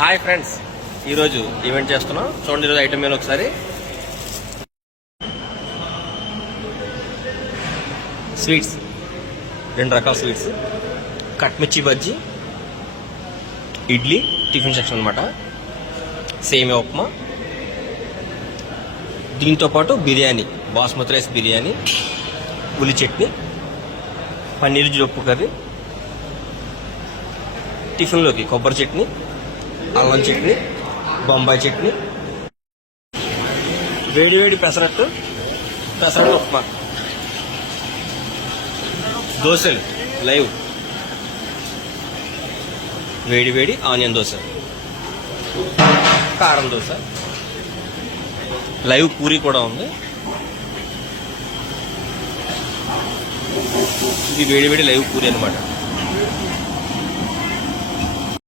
Hi friends, ఈరోజు event చేస్తున్నాం. చూడండి ఈరోజు ఐటమ్ మీద ఒకసారి స్వీట్స్, 2 రకాల స్వీట్స్, కట్మిర్చి బజ్జీ, ఇడ్లీ టిఫిన్ సెక్షన్ అనమాట, సేమియా ఉప్మా, దీంతోపాటు బిర్యానీ, బాస్మతి రైస్ బిర్యానీ, ఉల్లి చట్నీ, పన్నీర్ జీడిపప్పు కర్రీ, టిఫిన్లోకి కొబ్బరి చట్నీ, అల్లం చట్నీ, బొంబాయి చట్నీ, వేడివేడి పెసరట్టు ఉప్మా, దోశలు లైవ్, వేడివేడి ఆనియన్ దోశ, కారం దోశ, లైవ్ పూరి కూడా ఉంది. ఇది వేడివేడి లైవ్ పూరి అనమాట.